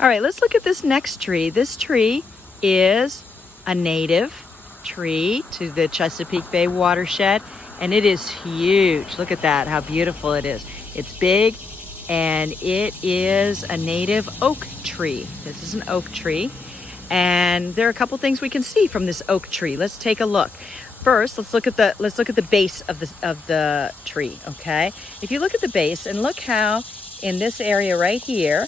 All right, let's look at this next tree. This tree is a native tree to the Chesapeake Bay watershed, and it is huge. Look at that, how beautiful it is. It's big, and it is a native oak tree. This is an oak tree, and there are a couple things we can see from this oak tree. Let's take a look. First, let's look at the base of the tree. Okay, if you look at the base and look how in this area right here,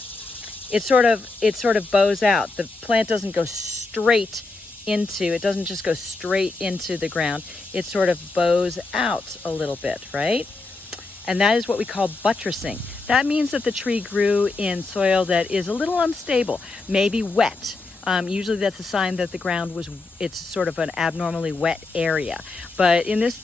it sort of bows out. The plant doesn't go straight into, it doesn't just go straight into the ground. It sort of bows out a little bit, right? And that is what we call buttressing. That means that the tree grew in soil that is a little unstable, maybe wet. Usually that's a sign that the ground it's sort of an abnormally wet area. But in this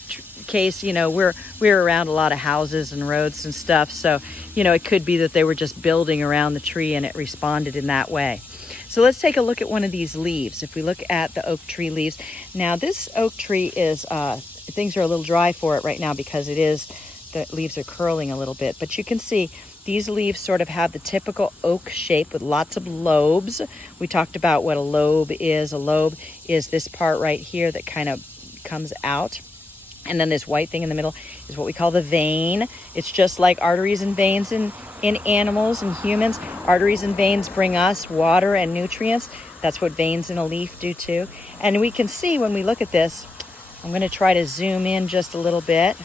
case, you know, we're around a lot of houses and roads and stuff. So, you know, it could be that they were just building around the tree and it responded in that way. So let's take a look at one of these leaves. If we look at the oak tree leaves, now this oak tree is, things are a little dry for it right now because the leaves are curling a little bit, but you can see these leaves sort of have the typical oak shape with lots of lobes. We talked about what a lobe is. A lobe is this part right here that kind of comes out. And then this white thing in the middle is what we call the vein. It's just like arteries and veins in animals and humans. Arteries and veins bring us water and nutrients. That's what veins in a leaf do too. And we can see when we look at this, I'm going to try to zoom in just a little bit.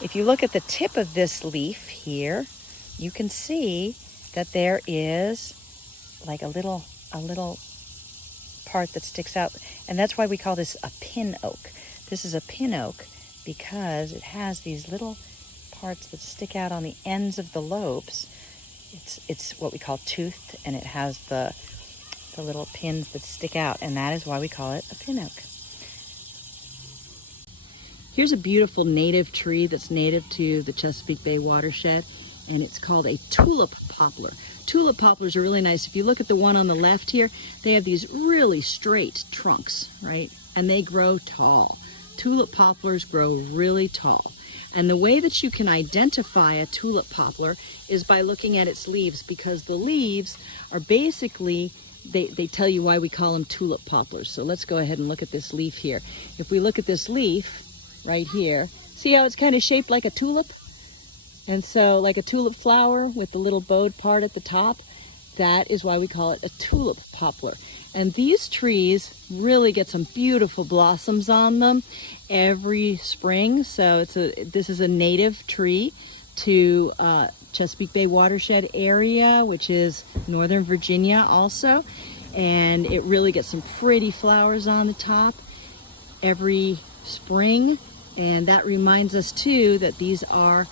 If you look at the tip of this leaf here, you can see that there is like a little part that sticks out. And that's why we call this a pin oak. This is a pin oak because it has these little parts that stick out on the ends of the lobes. It's what we call toothed, and it has the little pins that stick out, and that is why we call it a pin oak. Here's a beautiful native tree that's native to the Chesapeake Bay watershed, and it's called a tulip poplar. Tulip poplars are really nice. If you look at the one on the left here, they have these really straight trunks, right? And they grow tall. Tulip poplars grow really tall. And the way that you can identify a tulip poplar is by looking at its leaves, because the leaves are basically, they tell you why we call them tulip poplars. So let's go ahead and look at this leaf here. If we look at this leaf right here, see how it's kind of shaped like a tulip? And so like a tulip flower with the little bowed part at the top, that is why we call it a tulip poplar. And these trees really get some beautiful blossoms on them every spring. So this is a native tree to Chesapeake Bay watershed area, which is Northern Virginia also. And it really gets some pretty flowers on the top every spring. And that reminds us too that these are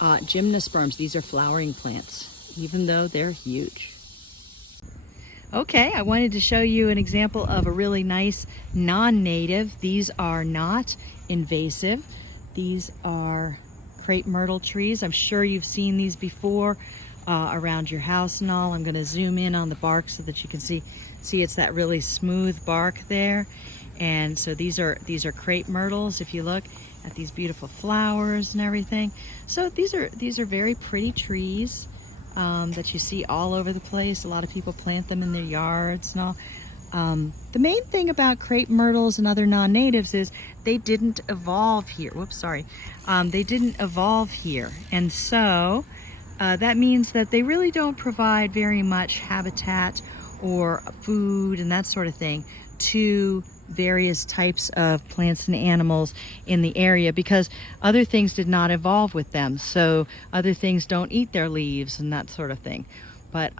gymnosperms. These are flowering plants, even though they're huge. Okay, I wanted to show you an example of a really nice non-native. These are not invasive. These are crepe myrtle trees. I'm sure you've seen these before around your house and all. I'm going to zoom in on the bark so that you can see it's that really smooth bark there. And so these are crepe myrtles. If you look at these beautiful flowers and everything. So these are very pretty trees that you see all over the place. A lot of people plant them in their yards and all. The main thing about crepe myrtles and other non-natives is they didn't evolve here. Whoops, sorry. They didn't evolve here. And so that means that they really don't provide very much habitat or food and that sort of thing to various types of plants and animals in the area, because other things did not evolve with them. So other things don't eat their leaves and that sort of thing. But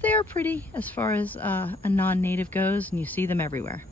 they are pretty as far as a non-native goes, and you see them everywhere.